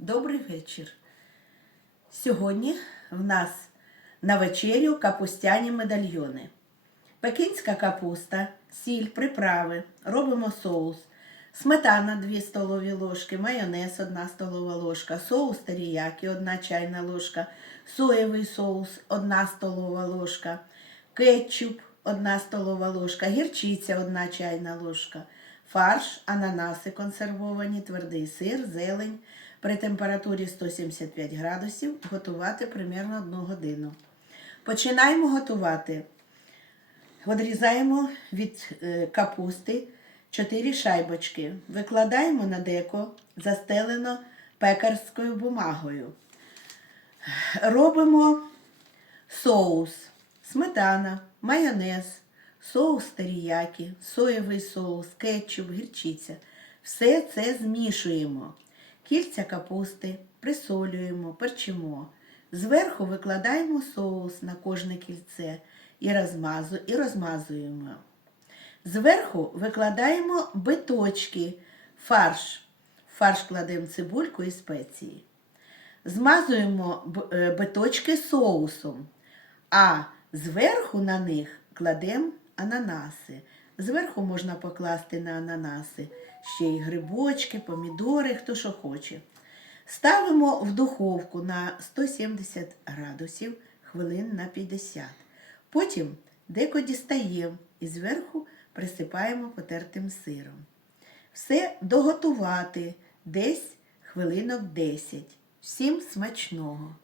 Добрий вечір. Сьогодні в нас на вечерю капустяні медальйони. Пекінська капуста, сіль, приправи, робимо соус. Сметана 2 столові ложки, майонез 1 столова ложка, соус теріякі 1 чайна ложка, соєвий соус 1 столова ложка, кетчуп 1 столова ложка, гірчиця 1 чайна ложка, фарш, ананаси консервовані, твердий сир, зелень. При температурі 175 градусів готувати примерно 1 годину. Починаємо готувати. Відрізаємо від е, капусти 4 шайбочки. Викладаємо на деко, застелено пекарською бумагою. Робимо соус, сметана, майонез, соус теріякі, соєвий соус, кетчуп, гірчиця. Все це змішуємо. Кільця капусти присолюємо, перчимо. Зверху викладаємо соус на кожне кільце і, розмазу, і розмазуємо. Зверху викладаємо биточки, фарш. Фарш кладемо цибульку і спеції. Змазуємо е, биточки соусом, а зверху на них кладемо ананаси. Зверху можна покласти на ананаси ще й грибочки, помідори, хто що хоче. Ставимо в духовку на 170 градусів хвилин на 50. Потім деко дістаємо і зверху присипаємо потертим сиром. Все доготувати десь хвилинок 10. Всім смачного!